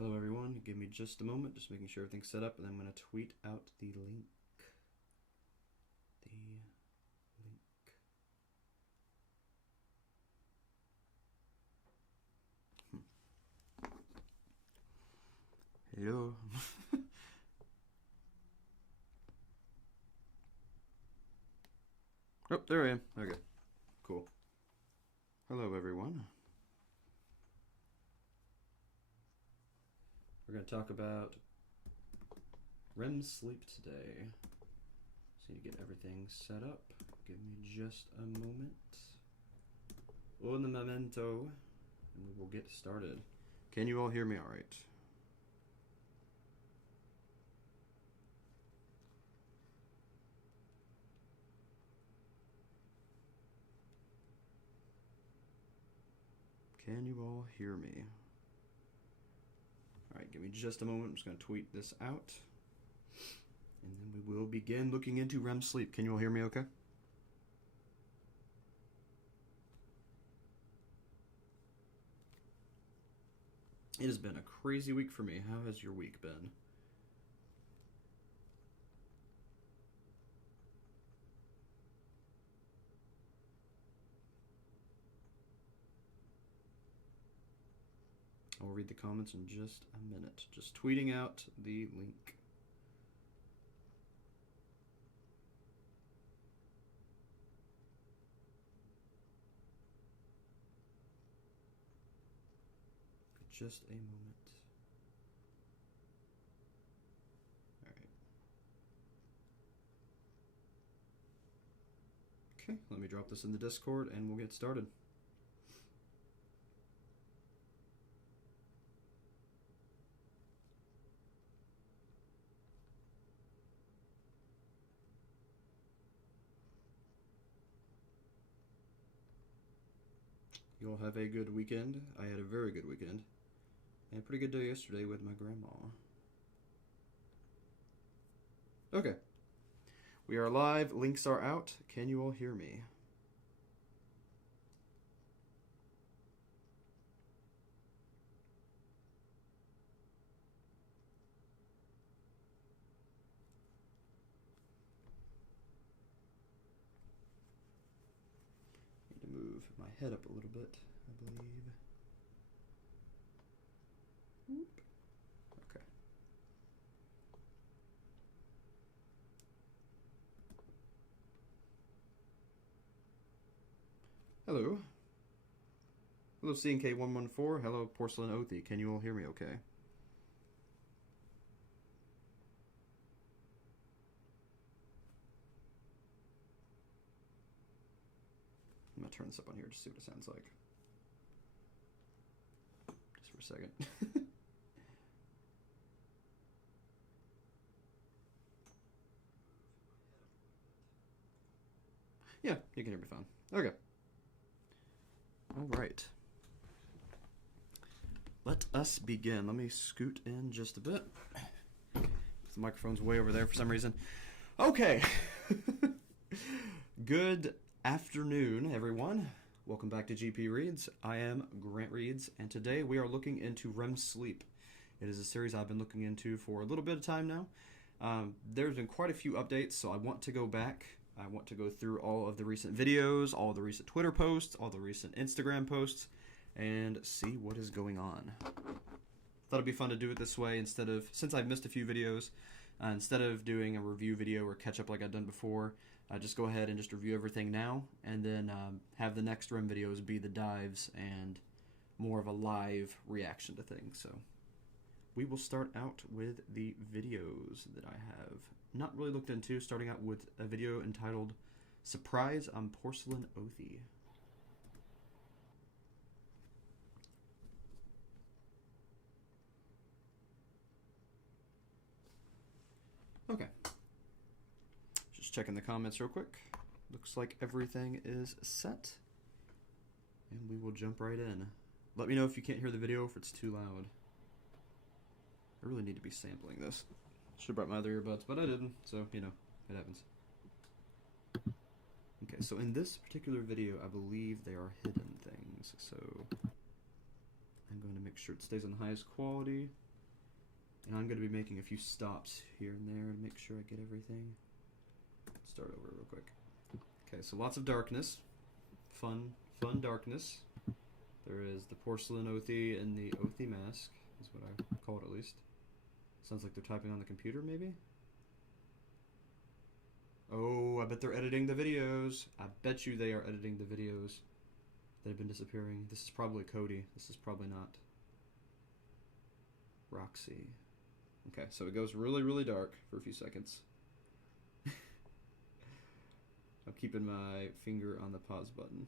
Hello everyone, give me just a moment, just making sure everything's set up, and I'm going to tweet out the link. Hello. Oh, there I am. Okay, cool. Hello everyone. We're going to talk about REM sleep today. So you get everything set up. Give me just a moment. Un momento. And we will get started. Can you all hear me all right? Can you all hear me? Alright, give me just a moment. I'm just going to tweet this out. And then we will begin looking into REM sleep. Can you all hear me okay? It has been a crazy week for me. How has your week been? I'll read the comments in just a minute. Just tweeting out the link. Just a moment. All right. Okay, let me drop this in the Discord and we'll get started. You all have a good weekend. I had a very good weekend. And a pretty good day yesterday with my grandma. Okay. We are live. Links are out. Can you all hear me? Need to move my head up a little bit, I believe. Whoop. Okay. Hello. Hello, CNK114. Hello, Porcelain Oathy. Can you all hear me okay? I'm going to turn this up on here just to see what it sounds like. Just for a second. Yeah, you can hear me fine. Okay. All right. Let us begin. Let me scoot in just a bit. The microphone's way over there for some reason. Okay. Good afternoon, everyone. Welcome back to GPReeds. I am Grant Reeds, and today we are looking into REM sleep. It is a series I've been looking into for a little bit of time now. There's been quite a few updates, so I want to go back. I want to go through all of the recent videos, all the recent Twitter posts, all the recent Instagram posts, and see what is going on. Thought it'd be fun to do it this way instead of, since I've missed a few videos, instead of doing a review video or catch up like I've done before, just go ahead and just review everything now, and then have the next REM videos be the dives and more of a live reaction to things. So we will start out with the videos that I have not really looked into, starting out with a video entitled Surprise, I'm Porcelain Oathy. Okay. Just checking the comments real quick. Looks like everything is set. And we will jump right in. Let me know if you can't hear the video, if it's too loud. I really need to be sampling this. Should have brought my other earbuds, but I didn't, so, you know, it happens. Okay, so in this particular video, I believe they are hidden things, so I'm going to make sure it stays on the highest quality. And I'm going to be making a few stops here and there to make sure I get everything. Start over real quick. Okay, so lots of darkness. Fun darkness. There is the porcelain Othie and the Othie mask, is what I call it at least. Sounds like they're typing on the computer, maybe? Oh, I bet they're editing the videos. I bet you they are editing the videos that have been disappearing. This is probably Cody. This is probably not Roxy. Okay, so it goes really, really dark for a few seconds. I'm keeping my finger on the pause button.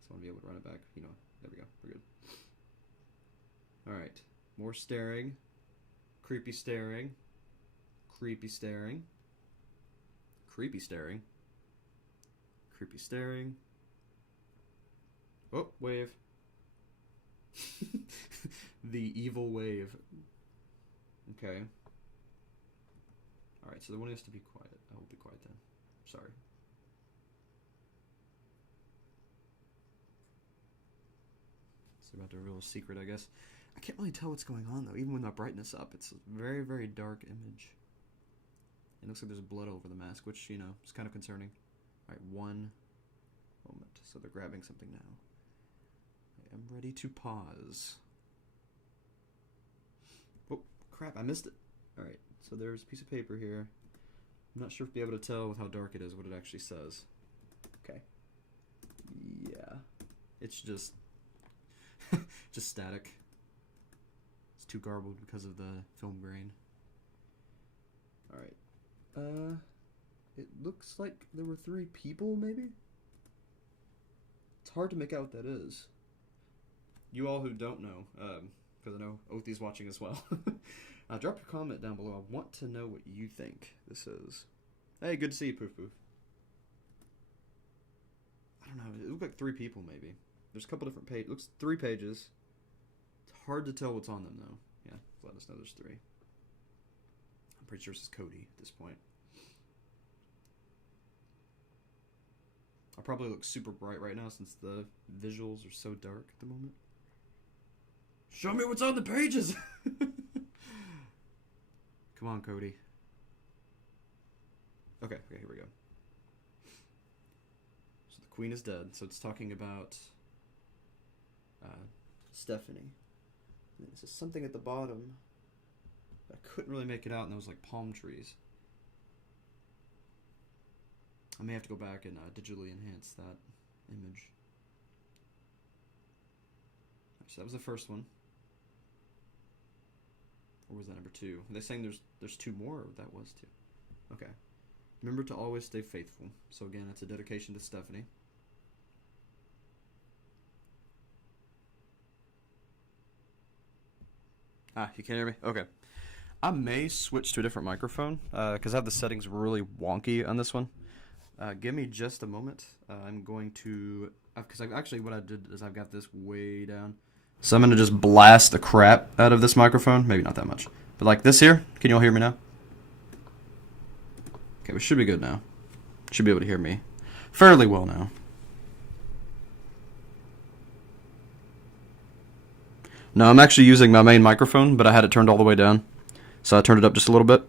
So I want to be able to run it back. You know, there we go. We're good. Alright. More staring. Creepy staring. Creepy staring. Creepy staring. Creepy staring. Oh, wave. The evil wave. Okay. Alright, so the one has to be quiet. I will be quiet then. Sorry. It's about to reveal a secret, I guess. I can't really tell what's going on, though. Even with my brightness up, it's a very, very dark image. It looks like there's blood over the mask, which, you know, is kind of concerning. Alright, one moment. So they're grabbing something now. I am ready to pause. Oh, crap, I missed it. Alright, so there's a piece of paper here. I'm not sure if you'll be able to tell with how dark it is what it actually says. Okay. Yeah. It's just... just static. It's too garbled because of the film grain. Alright. It looks like there were 3 people, maybe? It's hard to make out what that is. You all who don't know, because I know Othie's watching as well, drop your comment down below. I want to know what you think this is. Hey, good to see you, Poof Poof. I don't know, it looked like 3 people, maybe. There's a couple different pages. Looks 3 pages. It's hard to tell what's on them, though. Yeah, let us know there's 3. I'm pretty sure this is Cody at this point. I probably look super bright right now since the visuals are so dark at the moment. Show me what's on the pages! Come on, Cody. Okay, here we go. So the queen is dead, so it's talking about Stephanie. And it says something at the bottom. I couldn't really make it out, and there was like palm trees. I may have to go back and digitally enhance that image. So that was the first one. Or was that number 2? Are they saying there's 2 more, or that was 2? Okay. Remember to always stay faithful. So again, it's a dedication to Stephanie. Ah, you can't hear me? Okay. I may switch to a different microphone, because I have the settings really wonky on this one. Give me just a moment. I'm going to... Because actually what I did is I've got this way down. So I'm going to just blast the crap out of this microphone. Maybe not that much. But like this here. Can you all hear me now? Okay, we should be good now. Should be able to hear me fairly well now. No, I'm actually using my main microphone, but I had it turned all the way down. So I turned it up just a little bit.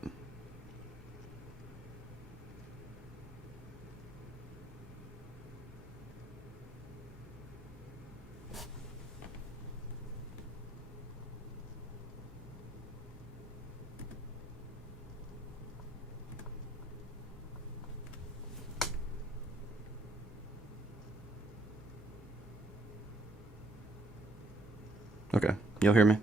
Okay, you'll hear me?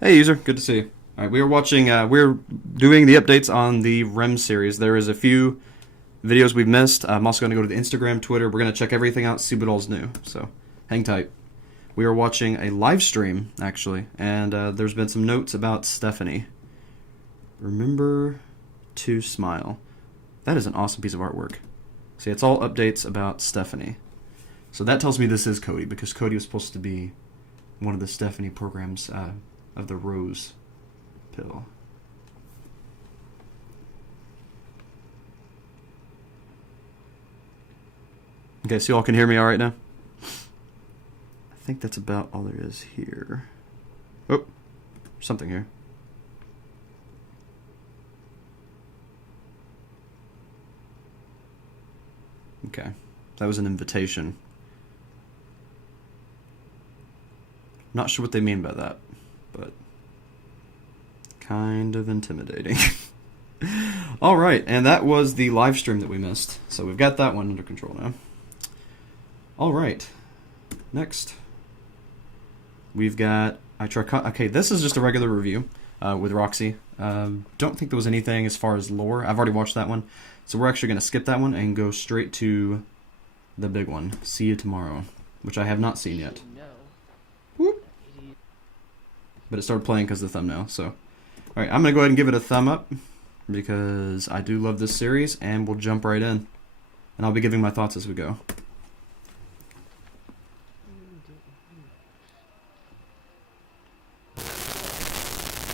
Hey user, good to see you. Alright, we are watching, we're doing the updates on the REM series. There is a few videos we've missed. I'm also going to go to the Instagram, Twitter. We're going to check everything out, see what all's new. So, hang tight. We are watching a live stream, actually, and there's been some notes about Stephanie. Remember to smile. That is an awesome piece of artwork. See, it's all updates about Stephanie. So that tells me this is Cody, because Cody was supposed to be one of the Stephanie programs of the Rose pill. Okay, so you all can hear me all right now? think that's about all there is here. Oh, something here. Okay, that was an invitation. Not sure what they mean by that, but kind of intimidating. All right, and that was the live stream that we missed. So we've got that one under control now. All right, next we've got okay, this is just a regular review with Roxy. Don't think there was anything as far as lore. I've already watched that one, so we're actually going to skip that one and go straight to the big one. See You Tomorrow, which I have not seen yet. Whoop. But it started playing because of the thumbnail. So, all right, I'm going to go ahead and give it a thumb up because I do love this series, and we'll jump right in. And I'll be giving my thoughts as we go.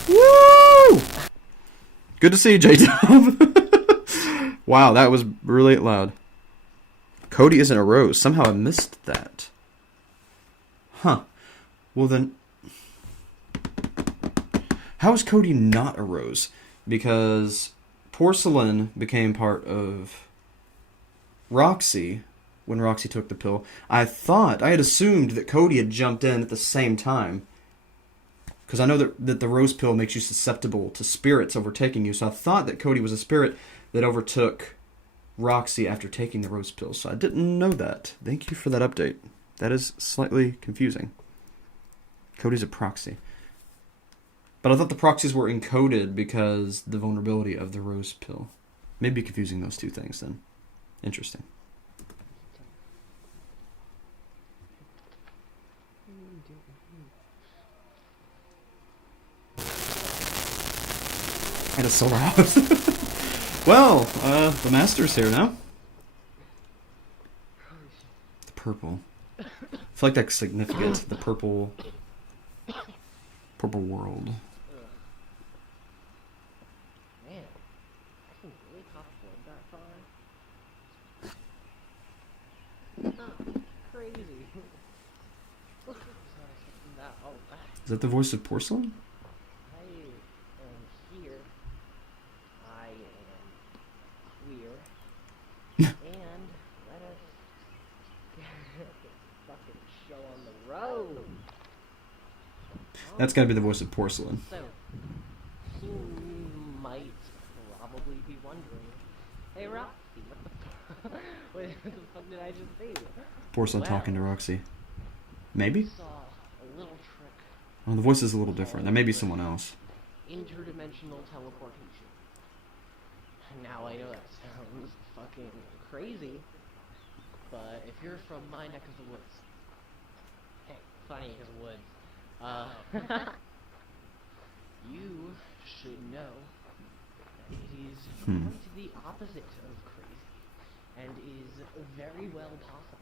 Woo! Good to see you, J-Dub. Wow, that was really loud. Cody isn't a rose. Somehow I missed that. Huh. Well then, how is Cody not a rose? Because Porcelain became part of Roxy when Roxy took the pill. I had assumed that Cody had jumped in at the same time. Because I know that the rose pill makes you susceptible to spirits overtaking you. So I thought that Cody was a spirit that overtook Roxy after taking the rose pill. So I didn't know that. Thank you for that update. That is slightly confusing. Cody's a proxy. But I thought the proxies were encoded because the vulnerability of the rose pill. Maybe confusing those two things then. Interesting. And it's so loud. Well, the master's here now. The purple. I feel like that's significant. The purple world. Man, I can really top blood that far. Crazy. Is that the voice of Porcelain? I am here. I am queer. And let us get this fucking show on the road. That's gotta be the voice of Porcelain. So, you might probably be wondering, hey Roxy, what the fuck did I just say? Porcelain talking to Roxy. Maybe? Saw a little trick. Oh, the voice is a little different. That may be someone else. Interdimensional teleportation. Now I know that sounds fucking crazy, but if you're from my neck of the woods, hey, funny neck of the woods, you should know that it is quite the opposite of crazy, and is very well possible.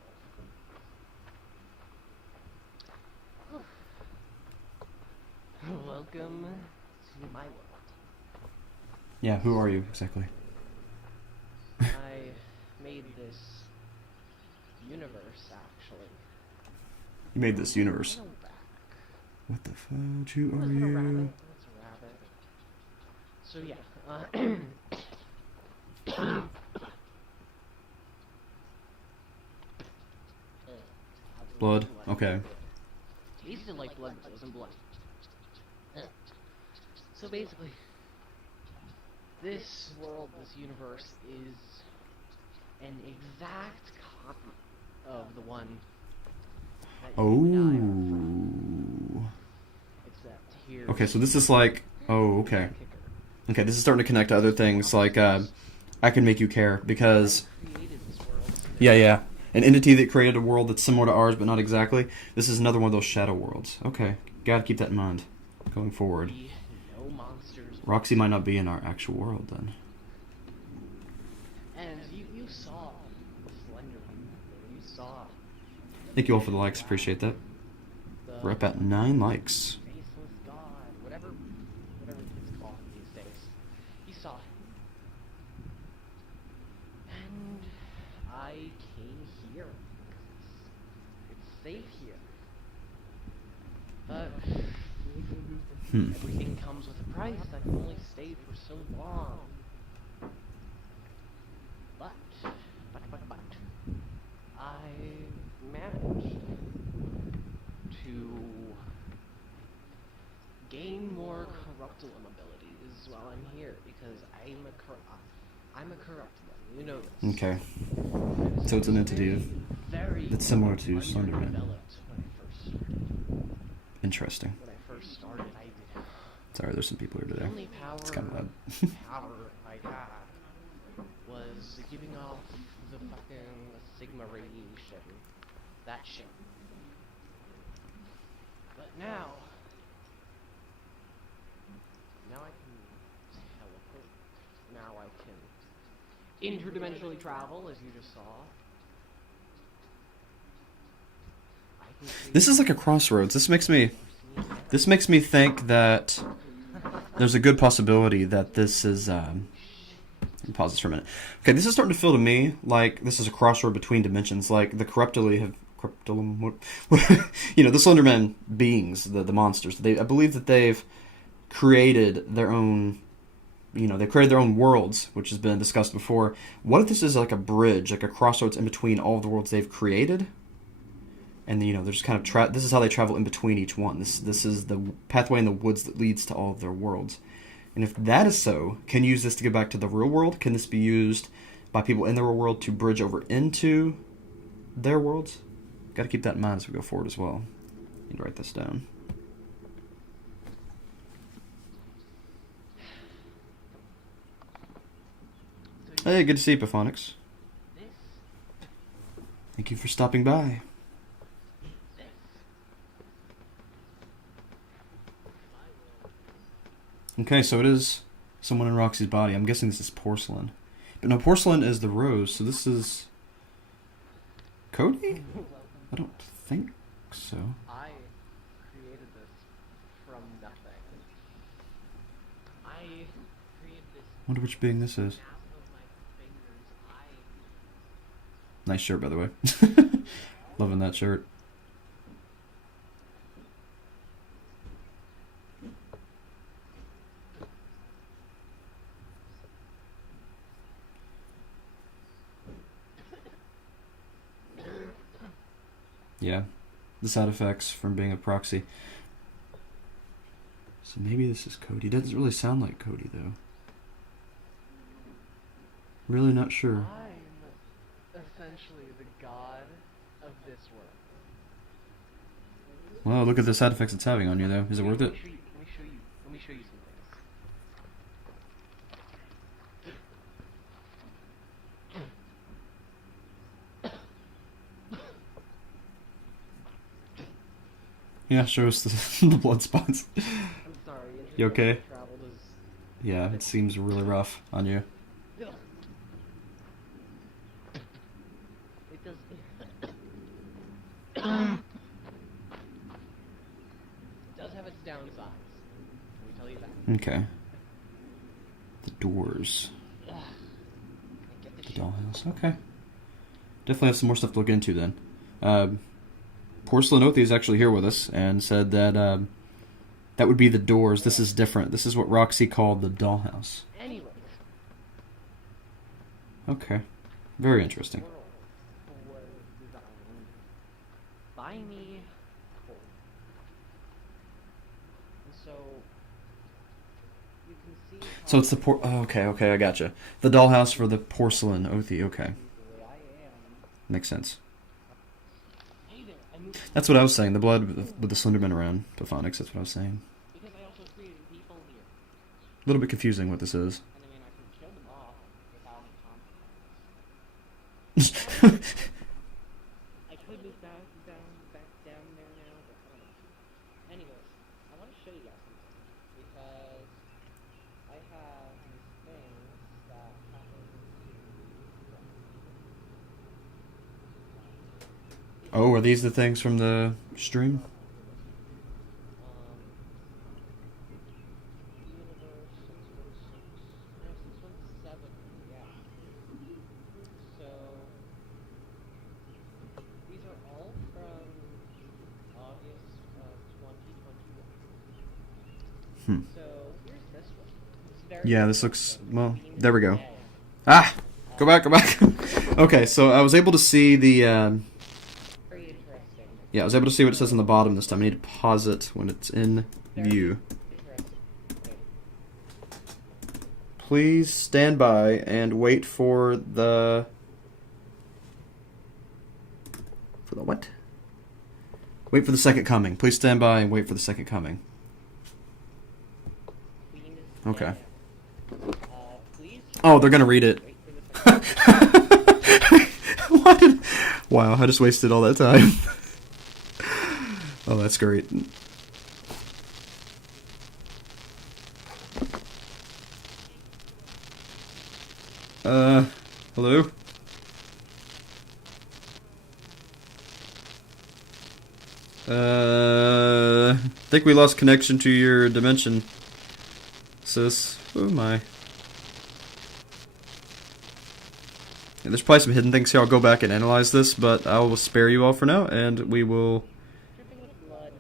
Welcome to my world. Yeah, who are you exactly? I made this universe, actually. You made this universe. A little back. What the fudge? Who are Is that a rabbit? you? That's a rabbit. So yeah, Blood. Okay. tasted like blood, but it wasn't blood. So basically, this world, this universe, is an exact copy of the one that you and I are from. Except here. Okay, so this is like. Oh, okay. Okay, this is starting to connect to other things like I Can Make You Care because. Yeah. An entity that created a world that's similar to ours, but not exactly. This is another one of those shadow worlds. Okay, gotta keep that in mind going forward. Roxy might not be in our actual world then. And you saw Slender. You saw. Thank you all for the likes. Appreciate that. We're up at 9 likes. Faceless God, whatever it's called these days. You saw it. And I came here because it's safe here. Everything comes with a price. I can only stay for so long. But, I managed to gain more corruptolum abilities while I'm here because I'm a corruptolum. You know this. Okay. So it's an entity that's similar to Slenderman. Interesting. When I first started, Sorry, there's some people here the today. only It's kind of loud. power I had was giving off the fucking Sigma radiation. That shit. But now I can teleport. Now I can interdimensionally travel, as you just saw. This is like a crossroads. This makes me think that there's a good possibility that this is. Let me pause this for a minute. Okay, this is starting to feel to me like this is a crossroad between dimensions. Like the corruptolum, the Slenderman beings, the monsters. I believe that they've created their own. They created their own worlds, which has been discussed before. What if this is like a bridge, like a crossroads in between all of the worlds they've created? And they're just kind of this is how they travel in between each one. This is the pathway in the woods that leads to all of their worlds. And if that is so, can you use this to get back to the real world? Can this be used by people in their real world to bridge over into their worlds? Got to keep that in mind as we go forward as well. Need to write this down. Hey, good to see you, Paphonics. Thank you for stopping by. Okay, so it is someone in Roxy's body. I'm guessing this is porcelain. But no, porcelain is the rose, so this is Cody? I don't think so. I created this from nothing. I created this. Wonder which being this is. Nice shirt, by the way. Loving that shirt. Yeah, the side effects from being a proxy. So maybe this is Cody. Doesn't really sound like Cody, though. Really not sure. I'm essentially the god of this world. Well, look at the side effects it's having on you, though. Is it worth it? Let me show you some things. Yeah, show us the blood spots. I'm sorry. You okay? Traveled is... Yeah, it seems really rough on you. It does... It does have its downsides. Let me tell you that. Okay. The doors. Get this The shit. dollhouse. Okay. Definitely have some more stuff to look into then. Porcelain Oathie is actually here with us and said that that would be the doors. This is different. This is what Roxy called the dollhouse. Anyways. Okay. Very interesting. Was designed by me for. And so you can see So it's the okay, I gotcha. The dollhouse for the Porcelain Oathie. Okay. the way I am. Makes sense. Hey there, I moved That's what I was saying. The blood with the Slenderman around. Paphonics, that's what I was saying. because I also created people here. A little bit confusing what this is. And I mean I can kill them off without consequence. I could move back down there now, but I don't know. Anyways, I want to show you guys something because I have these things that happen to Oh, are these the things from the stream? Universe 616 yeah. So these are all from August of 2021. So here's this one. It's very Yeah, this simple. looks, So well, beam there we is go. dead. Ah! Go back, go back. Okay, so I was able to see the, Very interesting. yeah, I was able to see what it says on the bottom this time. I need to pause it when it's in view. Interesting. Wait. Please stand by and wait for the... For the what? Wait for the second coming. Please stand by and wait for the second coming. Beam is Okay. dead. Please Oh, they're gonna read it. wait for the second. Why did... Wow, I just wasted all that time. Oh, that's great. Hello? I think we lost connection to your dimension, sis. Oh my. Yeah, there's probably some hidden things here. I'll go back and analyze this, but I will spare you all for now, and we will, Dripping with blood.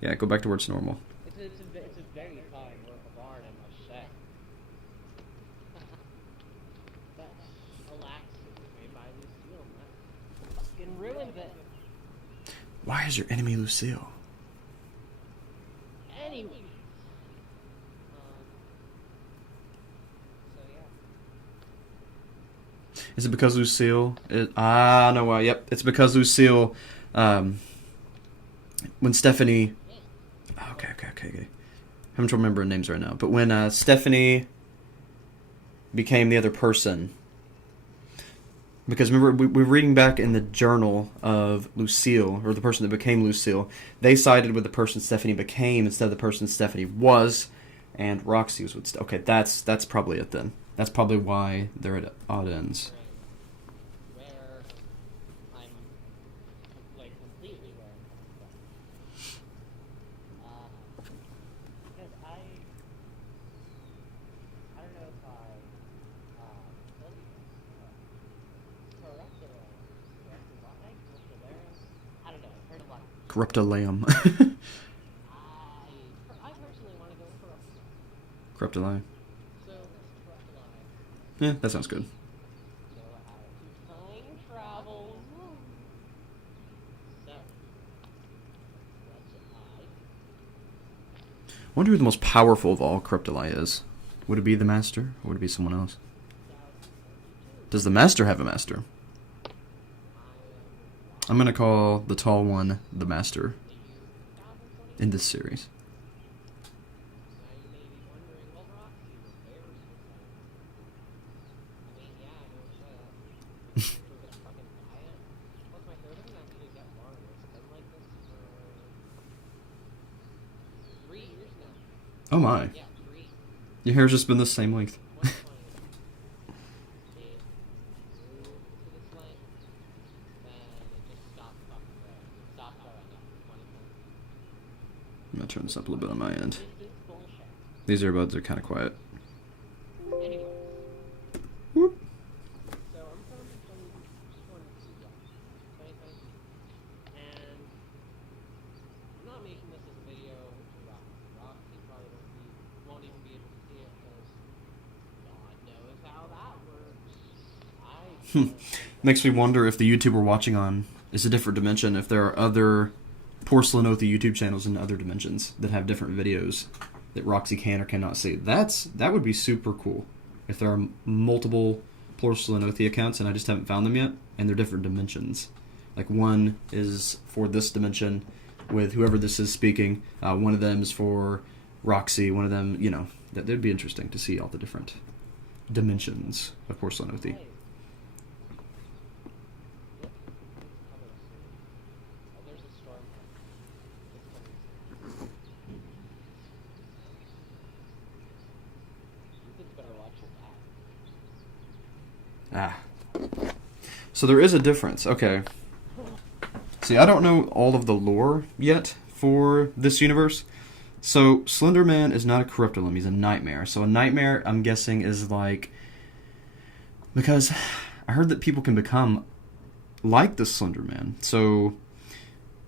yeah, go back to where it's normal. It's a very fine work of art, I must say. But alas, it was made by Lucille, and that fucking ruins it. Why is your enemy Lucille? Anyways. So yeah. Is it because Lucille? No, well, yep. It's because Lucille, when Stephanie... Okay. I'm trying to remember her names right now. But when Stephanie became the other person... Because remember, we're reading back in the journal of Lucille, or the person that became Lucille. They sided with the person Stephanie became instead of the person Stephanie was, and Roxy was with... Okay, that's probably it then. That's probably why they're at odd ends. Where I'm like completely where I'm coming from. Because I don't know if I told you this. I don't know. I've heard a lot. Corrupt a lamb. I personally want to go for a Corrupt a lamb. so corrupt lie. Yeah, that sounds good. Know how to time travel. So corrupt lie. Wonder who the most powerful of all Cryptoli is. Would it be the Master, or would it be someone else? Does the Master have a Master? I'm gonna call the tall one the Master in this series. Oh my. Your hair's just been the same length. I'm gonna turn this up a little bit on my end. These earbuds are kind of quiet. Whoop. So I'm coming from 2022, and I'm not making this as a video to Roxy probably won't even be able to see it because God knows how that works. Makes me wonder if the YouTube we're watching on is a different dimension, if there are other Porcelain Oath YouTube channels in other dimensions that have different videos that Roxy can or cannot see. That would be super cool. If there are multiple Porcelain Oath accounts and I just haven't found them yet, and they're different dimensions. Like one is for this dimension with whoever this is speaking. One of them is for Roxy. One of them, you know, that'd be interesting to see all the different dimensions of Porcelain Oath. Ah. So there is a difference. Okay. See, I don't know all of the lore yet for this universe. So Slender Man is not a Corruptolum, he's a nightmare. So a nightmare, I'm guessing, is like... Because I heard that people can become like the Slender Man. So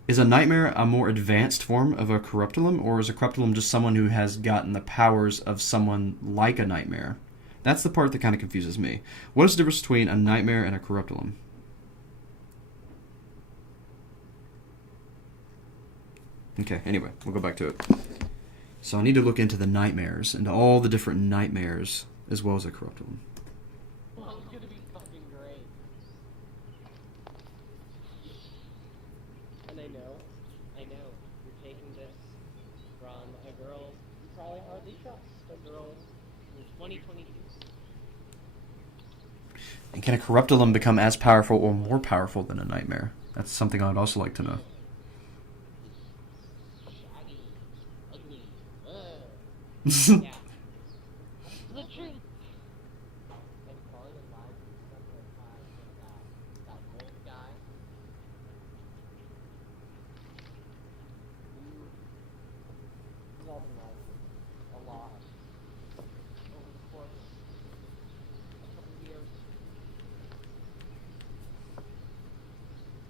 is a nightmare a more advanced form of a corruptolum, or is a corruptolum just someone who has gotten the powers of someone like a nightmare? That's the part that kind of confuses me. What is the difference between a nightmare and a corruptolum? Okay, anyway, we'll go back to it. So I need to look into the nightmares, into all the different nightmares, as well as a corruptolum. Well, it's gonna be fucking great. And I know, you're taking this from a girl you probably hardly trust, a girl in 2022. And can a corruptolum become as powerful or more powerful than a nightmare? That's something I'd also like to know. Shaggy, ugly, yeah. The truth. And calling it live several times with that old guy. He's all been like a lot over the course of a couple of years.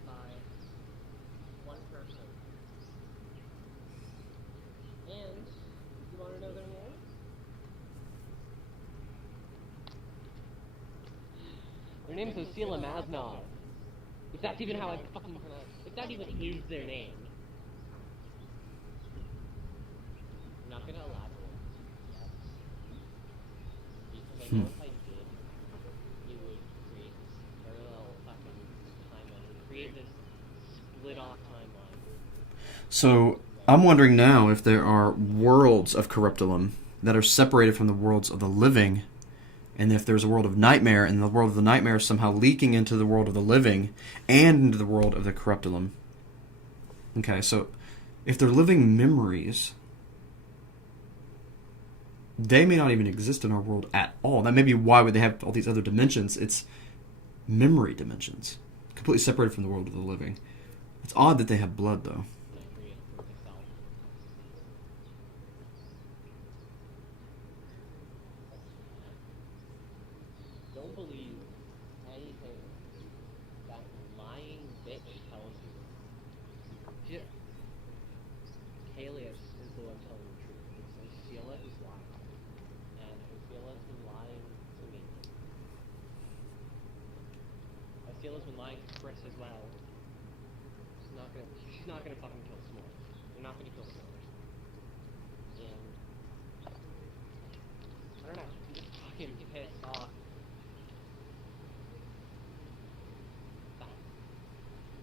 By one person. And you want to know their name? Their name's Osila Maznov. If that's even how I fucking pronounce it. If that even is their name. I'm not gonna elaborate. Yes. Because I know if I did, it would create this parallel fucking timeline. Create this split off timeline. So I'm wondering now if there are worlds of corruptolum that are separated from the worlds of the living, and if there's a world of nightmare, and the world of the nightmare is somehow leaking into the world of the living and into the world of the corruptolum. Okay, so if they're living memories, they may not even exist in our world at all. That may be why would they have all these other dimensions. It's memory dimensions, completely separated from the world of the living. It's odd that they have blood, though. Don't believe anything that lying bitch tells you. Kalius is the one telling the truth. It's Osila who's lying. And Osila's been lying to me. Osila's been lying to Chris as well. She's not gonna fucking kill S'mores. They're not gonna kill S'mores. And I don't know, I'm just fucking pissed off.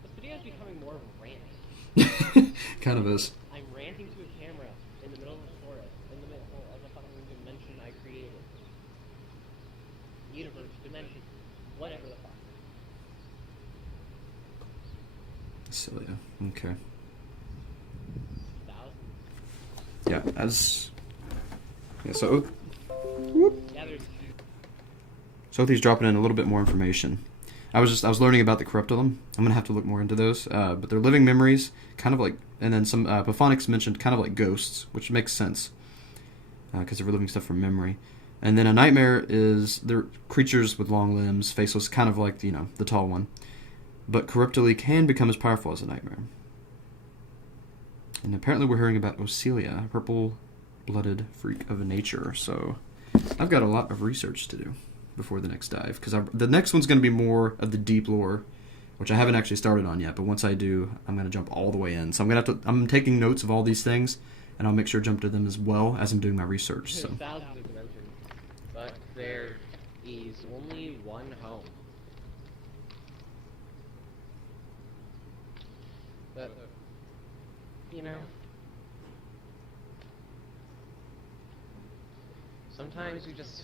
This video is becoming more of a rant. Kind of is. I'm ranting to a camera in the middle of a forest, in the middle of a fucking dimension I created. Universe, dimension, whatever the fuck. So yeah, okay. Thousands. Yeah, so Yeah, there's... Sothie's dropping in a little bit more information. I was learning about the corruptolum. I'm gonna have to look more into those. But they're living memories, kind of like, and then some Pophonics mentioned kind of like ghosts, which makes sense because they're reliving stuff from memory. And then a nightmare is they're creatures with long limbs, faceless, kind of like the tall one. But corruptoli can become as powerful as a nightmare. And apparently we're hearing about Osilia, a purple-blooded freak of nature. So I've got a lot of research to do before the next dive, because the next one's going to be more of the deep lore, which I haven't actually started on yet. But once I do, I'm going to jump all the way in. So I'm taking notes of all these things, and I'll make sure to jump to them as well as I'm doing my research. So. There's thousands of dimensions, but there is only one home. But, sometimes we just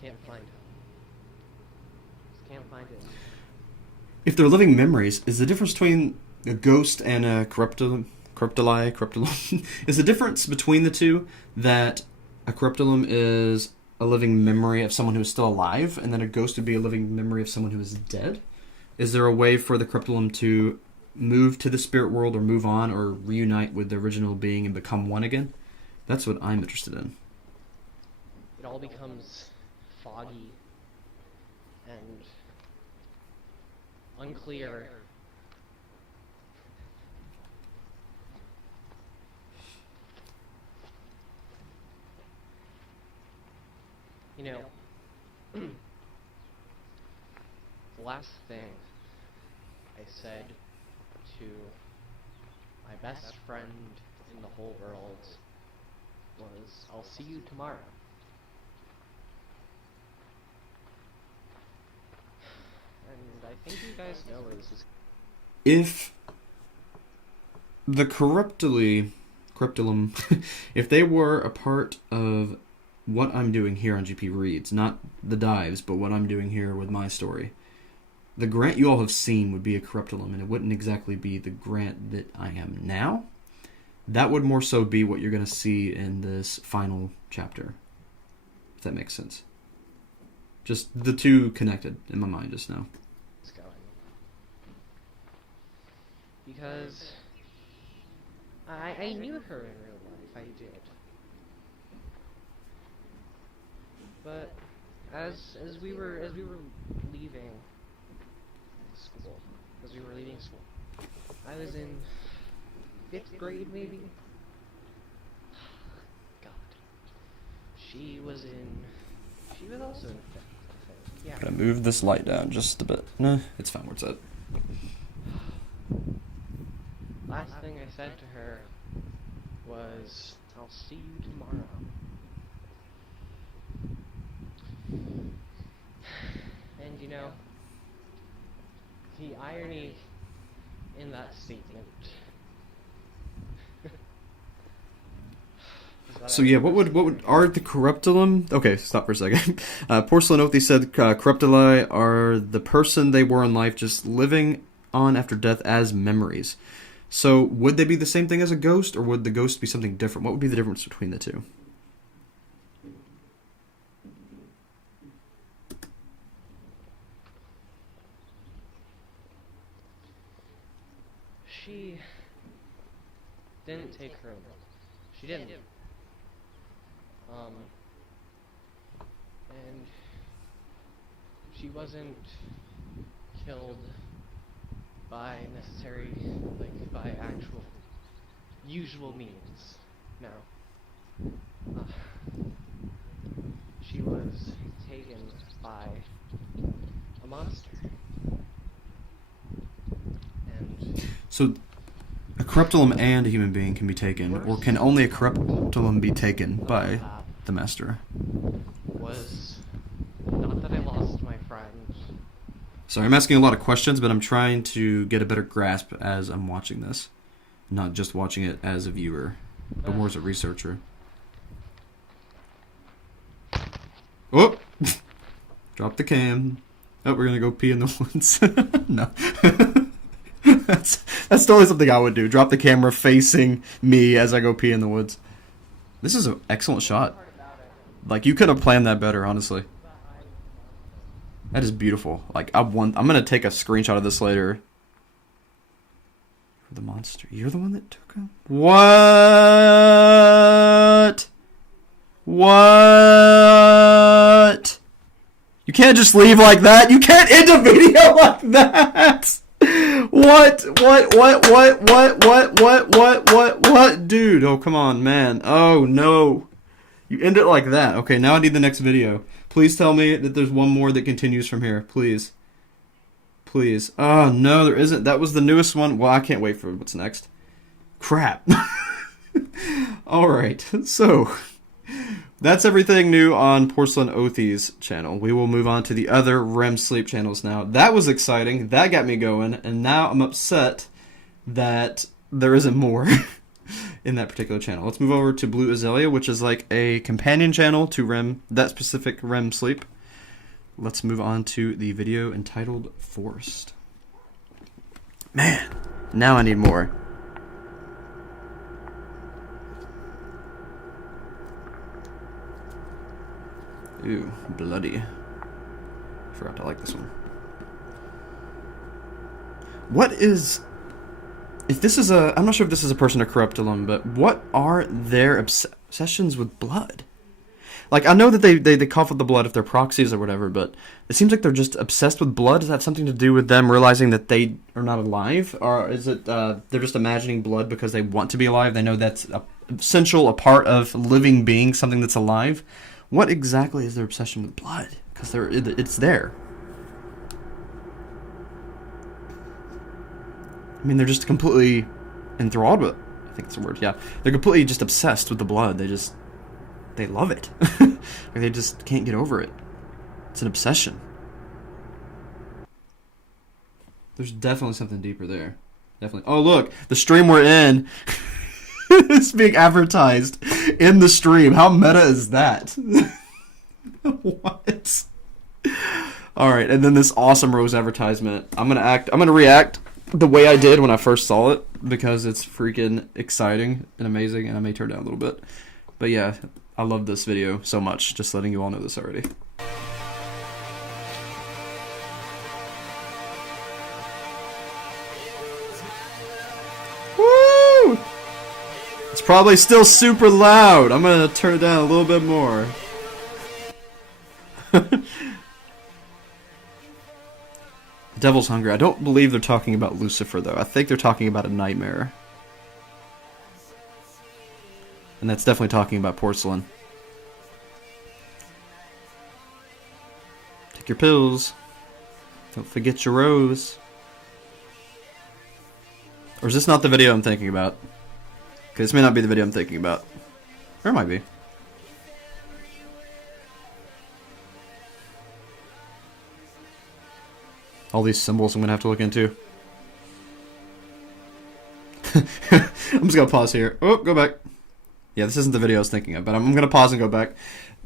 can't find home. Just can't find it. If they're living memories, is the difference between a ghost and a corruptolum, is the difference between the two that a corruptolum is a living memory of someone who is still alive, and then a ghost would be a living memory of someone who is dead? Is there a way for the corruptolum to move to the spirit world or move on or reunite with the original being and become one again? That's what I'm interested in. It all becomes foggy and unclear. You know, the last thing I said to my best friend in the whole world was, "I'll see you tomorrow." And I think you guys know where this is. If the Corruptulum, if they were a part of what I'm doing here on GPReeds, not the dives, but what I'm doing here with my story, the Grant you all have seen would be a Corruptulum, and it wouldn't exactly be the Grant that I am now. That would more so be what you're going to see in this final chapter, if that makes sense. Just the two connected in my mind just now. It's going. Because I knew her in real life, I did. But as we were leaving school, I was in 5th grade maybe. God, she was also in 5th, I think. Yeah. I'm gonna move this light down just a bit. No, it's fine where it's at. Last thing I said to her was, "I'll see you tomorrow." And you know, the irony in that statement. So yeah, what would are the Corruptulum? Okay, stop for a second. Porcelain Oath, said Corruptuli are the person they were in life, just living on after death as memories. So would they be the same thing as a ghost, or would the ghost be something different? What would be the difference between the two? She didn't take her own life. She didn't. And she wasn't killed by by actual, usual means. No. She was taken by a monster. And So a Corruptulum and a human being can be taken, or can only a Corruptulum be taken by the master? was not that I lost my friend. Sorry, I'm asking a lot of questions, but I'm trying to get a better grasp as I'm watching this. Not just watching it as a viewer, but more as a researcher. Oh! Drop the cam. Oh, we're gonna go pee in the woods. No. That's totally something I would do. Drop the camera facing me as I go pee in the woods. This is an excellent shot. Like, you could have planned that better, honestly. That is beautiful. Like, I'm gonna take a screenshot of this later. The monster. You're the one that took him? What? What? You can't just leave like that. You can't end a video like that. What? Dude, oh, come on, man. Oh, no. You end it like that. Okay, now I need the next video. Please tell me that there's one more that continues from here. Please. Please. Oh, no, there isn't. That was the newest one. Well, I can't wait for what's next. Crap. Alright, so that's everything new on Porcelain Oathie's channel. We will move on to the other REM Sleep channels now. That was exciting. That got me going. And now I'm upset that there isn't more in that particular channel. Let's move over to Blue Azalea, which is like a companion channel to that specific REM Sleep. Let's move on to the video entitled Forced. Man, now I need more. Ooh, bloody. Forgot to like this one. What is... If this is a... I'm not sure if this is a person or Corruptulum, but what are their obsessions with blood? Like, I know that they cough up the blood if they're proxies or whatever, but it seems like they're just obsessed with blood. Does that have something to do with them realizing that they are not alive? Or is it they're just imagining blood because they want to be alive? They know that's essential, a part of living being, something that's alive? What exactly is their obsession with blood? Because it's there. I mean, they're just completely enthralled with it. I think that's the word, yeah. They're completely just obsessed with the blood. They love it. They just can't get over it. It's an obsession. There's definitely something deeper there. Definitely. Oh, look, the stream we're in is being advertised in the stream. How meta is that? What? All right, and then this awesome rose advertisement. I'm gonna react the way I did when I first saw it because it's freaking exciting and amazing, and I may turn down a little bit. But yeah, I love this video so much. Just letting you all know this already. Woo! It's probably still super loud. I'm gonna turn it down a little bit more. Devil's Hungry. I don't believe they're talking about Lucifer, though. I think they're talking about a nightmare. And that's definitely talking about porcelain. Take your pills. Don't forget your rose. Or is this not the video I'm thinking about? Okay, this may not be the video I'm thinking about. Or it might be. All these symbols I'm gonna have to look into. I'm just gonna pause here. Oh, go back. Yeah, this isn't the video I was thinking of, but I'm gonna pause and go back.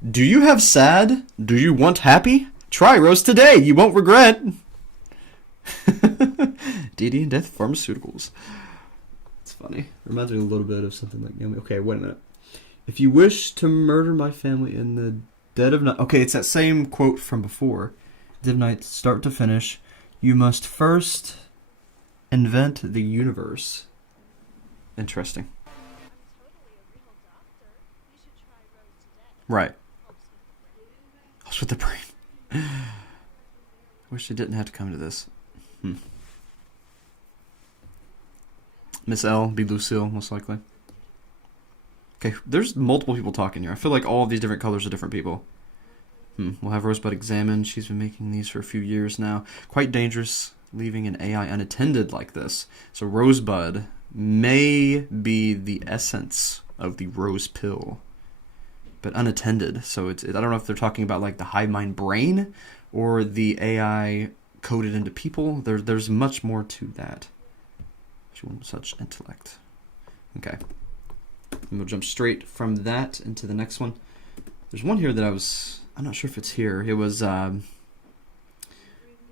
Do you have sad? Do you want happy? Try Rose today. You won't regret. DD and Death Pharmaceuticals. It's funny. Reminds me a little bit of something like Yummy. Okay, wait a minute. If you wish to murder my family in the dead of night. Okay, it's that same quote from before. Dead of night, start to finish. You must first invent the universe. Interesting. Right. Helps with the brain. Wish I didn't have to come to this. Miss L, be Lucille, most likely. Okay, there's multiple people talking here. I feel like all of these different colors are different people. We'll have Rosebud examined. She's been making these for a few years now. Quite dangerous, leaving an AI unattended like this. So Rosebud may be the essence of the rose pill, but unattended. So I don't know if they're talking about like the hive mind brain or the AI coded into people. There's much more to that. Such intellect. Okay. And we'll jump straight from that into the next one. There's one here that I'm not sure if it's here. It was, oh,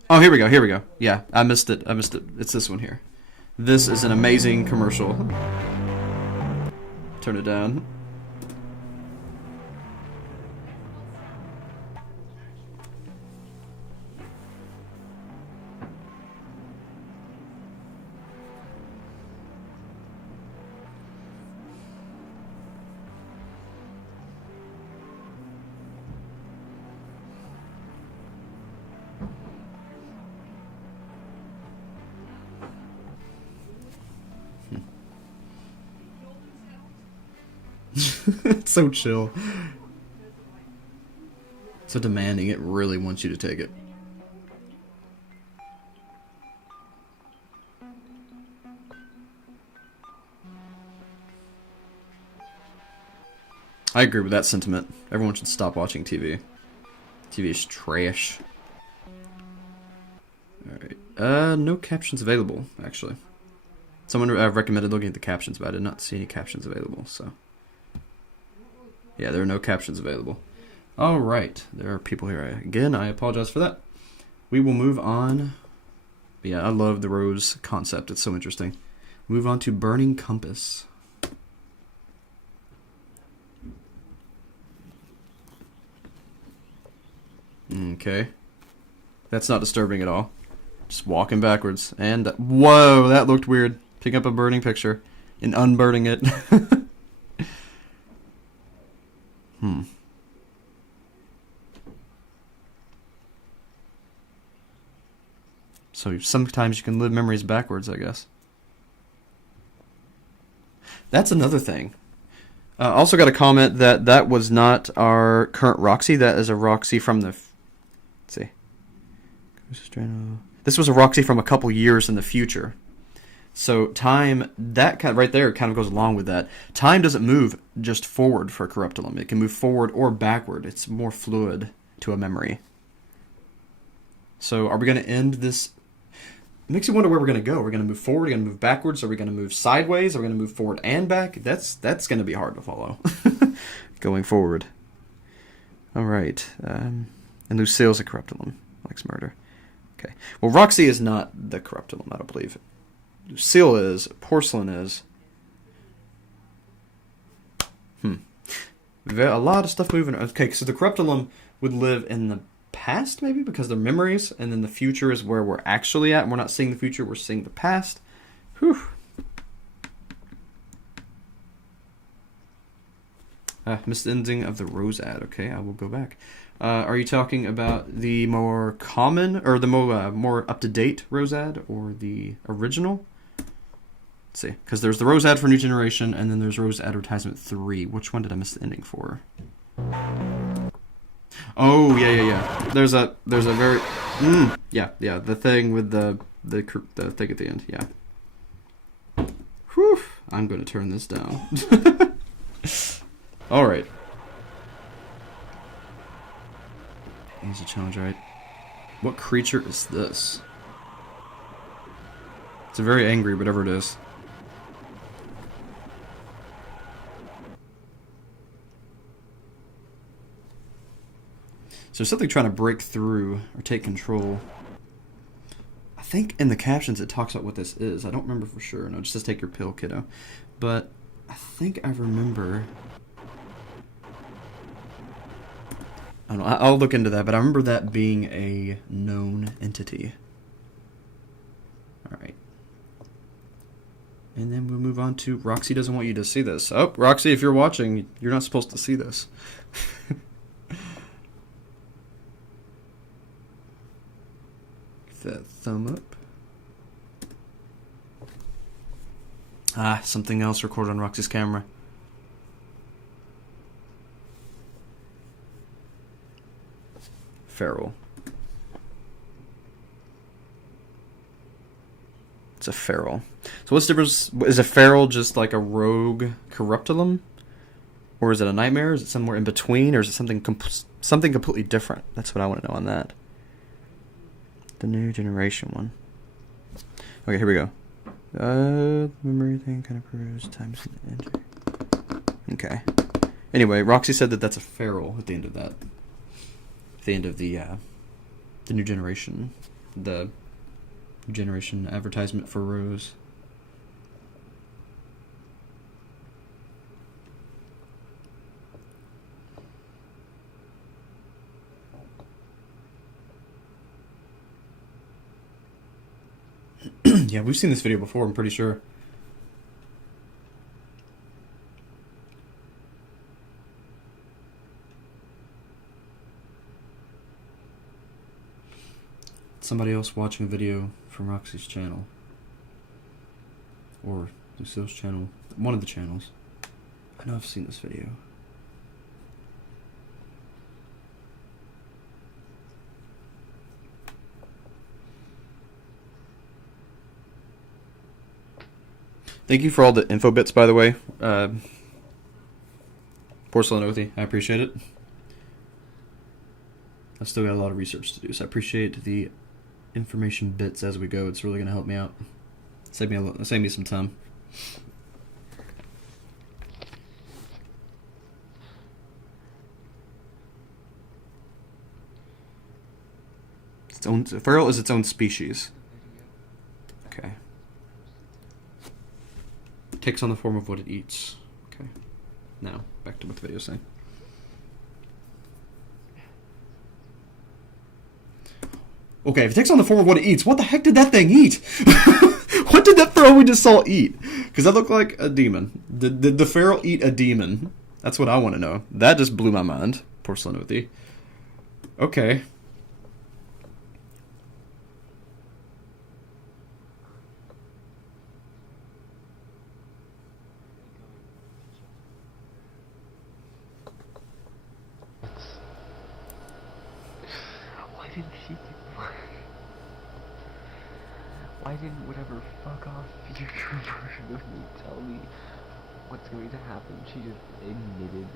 here we go. Yeah, I missed it. It's this one here. This is an amazing commercial. Turn it down. It's so chill. So demanding, it really wants you to take it. I agree with that sentiment. Everyone should stop watching TV. TV is trash. Alright. No captions available, actually. Someone recommended looking at the captions, but I did not see any captions available, so. Yeah, there are no captions available. Alright, there are people here. Again, I apologize for that. We will move on. Yeah, I love the rose concept. It's so interesting. Move on to Burning Compass. Okay. That's not disturbing at all. Just walking backwards. And, whoa, that looked weird. Picking up a burning picture and unburning it. So sometimes you can live memories backwards, I guess. That's another thing. Also got a comment that that was not our current Roxy. That is a Roxy from the... Let's see. This was a Roxy from a couple years in the future. So time, that kind of right there kind of goes along with that. Time doesn't move just forward for Corruptolum. It can move forward or backward. It's more fluid to a memory. So are we going to end this? It makes you wonder where we're going to go. We're going to move forward. We're going to move backwards. Are we going to move sideways? Are we going to move forward and back? That's going to be hard to follow going forward. All right. And Lucille's a Corruptolum. Likes murder. Okay. Well, Roxy is not the Corruptolum, I don't believe. Lucille is. Porcelain is. A lot of stuff moving. Okay, so the Corruptolum would live in the past, maybe, because they're memories, and then the future is where we're actually at, and we're not seeing the future, we're seeing the past. Whew. Missed the ending of the Rose ad. Okay, I will go back. Are you talking about the more common, or the more up-to-date Rose ad, or the original? Let's see, because there's the Rose ad for New Generation, and then there's Rose Advertisement 3. Which one did I miss the ending for? Oh, yeah. There's a very... yeah, the thing with the thing at the end, yeah. Whew, I'm going to turn this down. Alright. Easy challenge, right? What creature is this? It's a very angry, whatever it is. So there's something trying to break through or take control. I think in the captions it talks about what this is. I don't remember for sure. No, it just says take your pill, kiddo. But I think I remember... I don't know. I'll look into that, but I remember that being a known entity. Alright. And then we'll move on to Roxy doesn't want you to see this. Oh, Roxy, if you're watching, you're not supposed to see this. That thumb up. Ah, something else recorded on Roxy's camera. Feral. It's a feral. So what's the difference? Is a feral just like a rogue Corruptolum? Or is it a nightmare? Is it somewhere in between? Or is it something completely different? That's what I want to know on that. The New Generation one. Okay, here we go. Memory thing kind of proves times in the entry. Okay. Anyway, Roxy said that that's a feral at the end of that. At the end of the New Generation. The New Generation advertisement for Rose. Yeah, we've seen this video before, I'm pretty sure. Somebody else watching a video from Roxy's channel. Or Lucille's channel. One of the channels. I know I've seen this video. Thank you for all the info bits, by the way. Porcelain Oathy, I appreciate it. I've still got a lot of research to do, so I appreciate the information bits as we go. It's really going to help me out. Save me some time. Feral is its own species. Okay. Takes on the form of what it eats. Okay. Now, back to what the video is saying. Okay, if it takes on the form of what it eats, what the heck did that thing eat? What did that feral we just saw eat? Because that looked like a demon. Did the feral eat a demon? That's what I want to know. That just blew my mind. Porcelain Oathy. Okay. didn't she why didn't whatever fuck off future version of me tell me what's going to happen? She just admitted.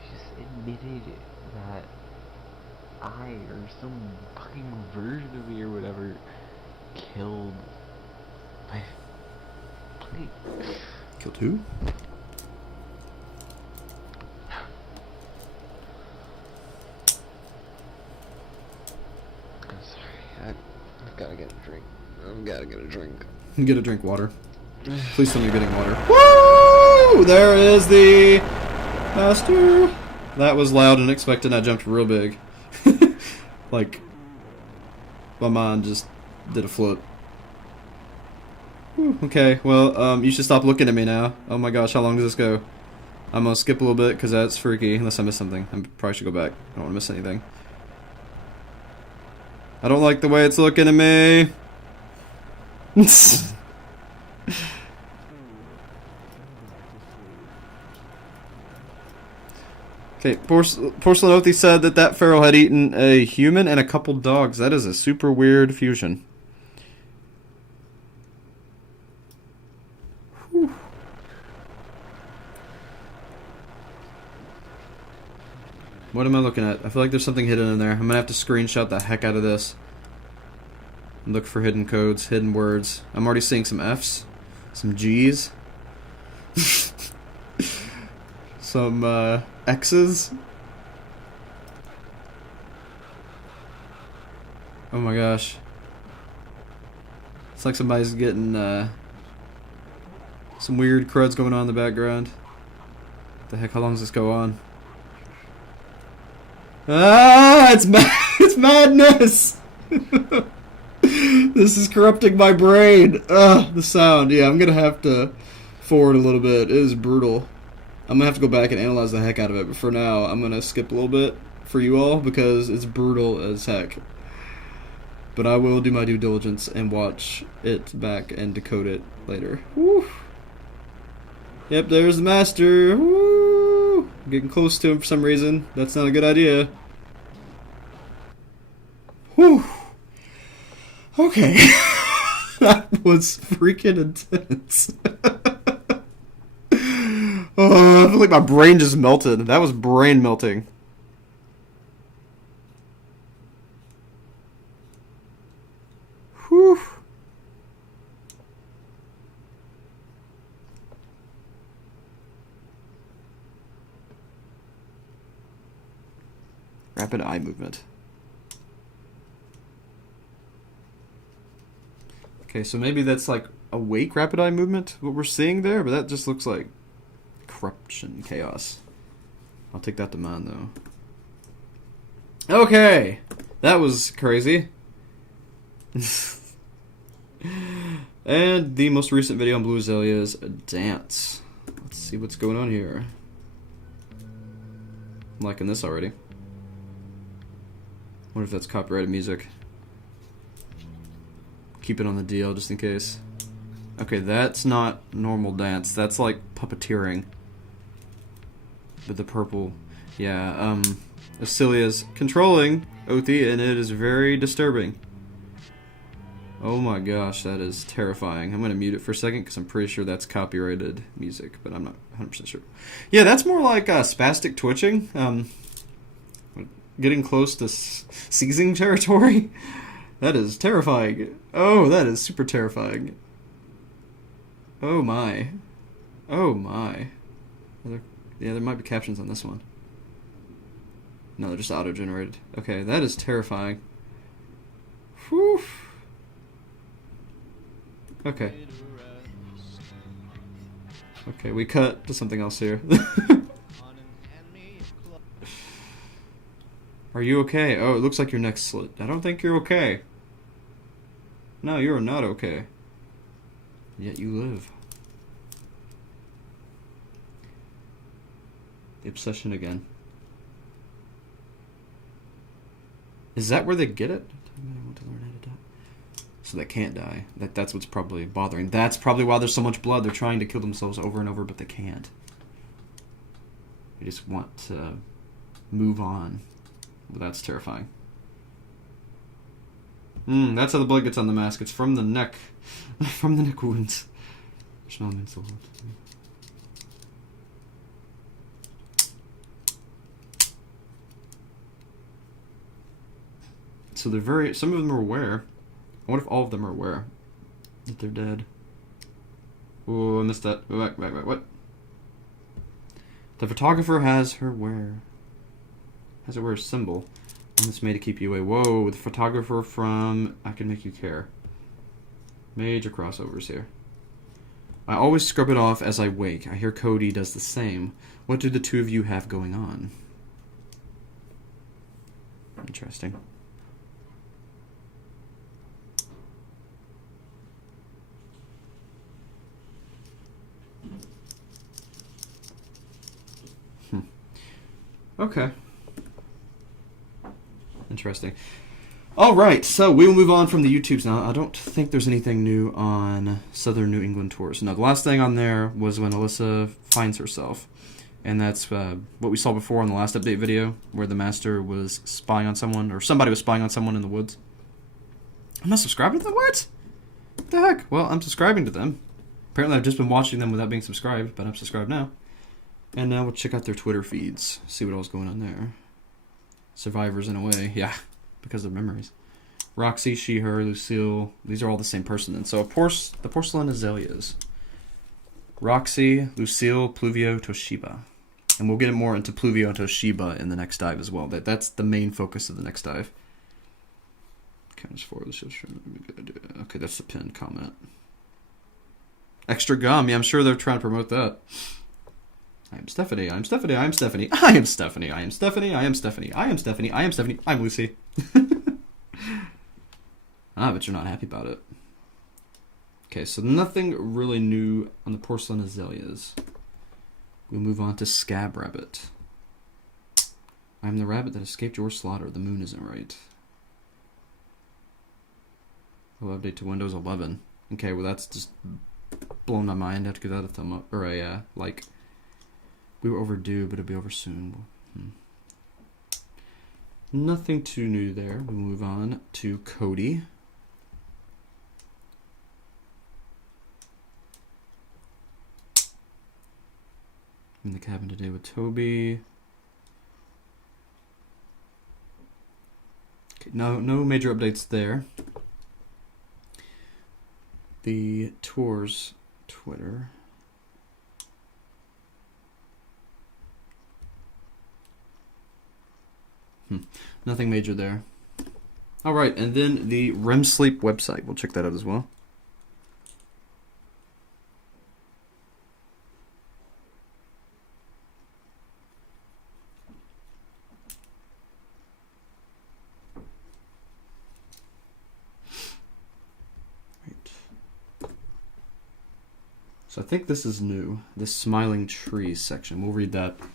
She just admitted that I, or some fucking version of me or whatever, killed my plate. Killed who? I'm sorry, I've gotta get a drink. I've gotta get a drink. Get a drink water. Please tell me you're getting water. Woo! There is the master. That was loud and unexpected. I jumped real big. Like, my mind just did a flip. Whew, okay, well, you should stop looking at me now. Oh my gosh, how long does this go? I'm gonna skip a little bit because that's freaky, unless I miss something. I probably should go back. I don't want to miss anything. I don't like the way it's looking at me. Okay, Porcelain Oathy said that pharaoh had eaten a human and a couple dogs. That is a super weird fusion. Whew. What am I looking at? I feel like there's something hidden in there. I'm gonna have to screenshot the heck out of this. Look for hidden codes, hidden words. I'm already seeing some F's, some G's, some X's. Oh my gosh. It's like somebody's getting some weird cruds going on in the background. What the heck, how long does this go on? Ah, it's it's madness. This is corrupting my brain. Ugh, the sound. Yeah, I'm gonna have to forward a little bit. It is brutal. I'm gonna have to go back and analyze the heck out of it, but for now, I'm gonna skip a little bit for you all because it's brutal as heck. But I will do my due diligence and watch it back and decode it later. Woo. Yep, there's the master. Woo. Getting close to him for some reason. That's not a good idea. Whew. Okay. That was freaking intense. Oh, I feel like my brain just melted. That was brain melting. Whew. Rapid eye movement. Okay, so maybe that's like awake rapid eye movement, what we're seeing there, but that just looks like corruption, chaos. I'll take that to mind, though. Okay, that was crazy. And the most recent video on Blue Azalea's dance. Let's see what's going on here. I'm liking this already. Wonder if that's copyrighted music. Keep it on the DL just in case. Okay, that's not normal dance. That's like puppeteering. But the purple, yeah. Acelia's controlling Oathy, and it is very disturbing. Oh my gosh, that is terrifying. I'm gonna mute it for a second because I'm pretty sure that's copyrighted music, but I'm not 100% sure. Yeah, that's more like spastic twitching. Getting close to seizing territory. That is terrifying. Oh, that is super terrifying. Oh my. Oh my. Yeah, there might be captions on this one. No, they're just auto-generated. Okay, that is terrifying. Whew. Okay. Okay, we cut to something else here. Are you okay? Oh, it looks like your neck's slit. I don't think you're okay. No, you're not okay. Yet you live. The obsession again. Is that where they get it? I want to learn how to die. So they can't die. That's what's probably bothering. That's probably why there's so much blood. They're trying to kill themselves over and over, but they can't. You just want to move on. Well, that's terrifying. That's how the blood gets on the mask. It's from the neck. From the neck wounds. So they're very... Some of them are aware. I wonder if all of them are aware that they're dead. Oh, I missed that. Go back. What? The photographer has her wear a symbol. And it's made to keep you away. Whoa, the photographer from I Can Make You Care. Major crossovers here. I always scrub it off as I wake. I hear Cody does the same. What do the two of you have going on? Interesting. Okay. Interesting. All right, so we will move on from the YouTubes now. I don't think there's anything new on Southern New England tours. No, the last thing on there was when Alyssa finds herself. And that's what we saw before on the last update video, where the master was spying on someone, or somebody was spying on someone in the woods. I'm not subscribing to them? What the heck? Well, I'm subscribing to them. Apparently I've just been watching them without being subscribed, but I'm subscribed now. And now we'll check out their Twitter feeds, see what else going on there. Survivors in a way, yeah, because of memories. Roxy, she, her, Lucille, these are all the same person then. So the porcelain azaleas. Roxy, Lucille, Pluvio, Toshiba. And we'll get more into Pluvio and Toshiba in the next dive as well. That's the main focus of the next dive. Counts for the okay, that's the pinned comment. Extra gum, yeah, I'm sure they're trying to promote that. I am Stephanie, I am Stephanie, I am Stephanie, I am Stephanie, I am Stephanie, I am Stephanie, I am Stephanie, I am Stephanie, I'm Lucy. But you're not happy about it. Okay, so nothing really new on the porcelain azaleas. We'll move on to Scab Rabbit. I am the rabbit that escaped your slaughter. The moon isn't right. We'll update to Windows 11. Okay, well that's just blown my mind. I have to give that a thumb up, or a like. We were overdue, but it'll be over soon. Nothing too new there. We'll move on to Cody. In the cabin today with Toby. Okay, no major updates there. The tours Twitter. Nothing major there. All right, and then the REM Sleep website. We'll check that out as well. So I think this is new, this smiling trees section. We'll read that. All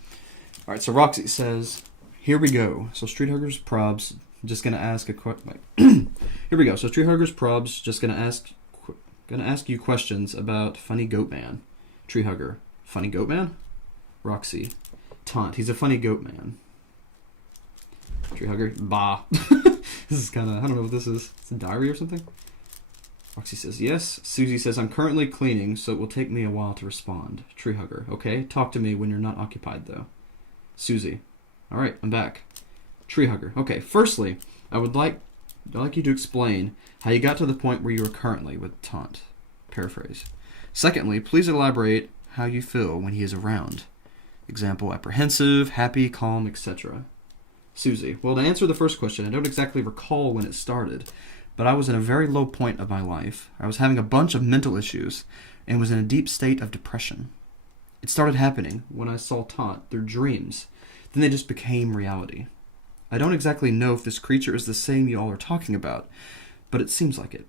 right, so Roxy says, here we go. So Street Huggers Probs just gonna ask a question. Here we go. So Street Huggers Probs just gonna ask you questions about Funny Goat Man. Tree Hugger, Funny Goat Man. Roxy, Taunt. He's a funny goat man. Tree Hugger, bah. This is kind of, I don't know what this is. It's a diary or something. Roxy says yes. Susie says I'm currently cleaning, so it will take me a while to respond. Tree Hugger, okay. Talk to me when you're not occupied though. Susie. All right, I'm back. Tree Hugger. Okay, firstly, I'd like you to explain how you got to the point where you are currently with Taunt. Paraphrase. Secondly, please elaborate how you feel when he is around. Example, apprehensive, happy, calm, etc. Susie. Well, to answer the first question, I don't exactly recall when it started, but I was in a very low point of my life. I was having a bunch of mental issues and was in a deep state of depression. It started happening when I saw Taunt through dreams. Then they just became reality. I don't exactly know if this creature is the same you all are talking about, but it seems like it.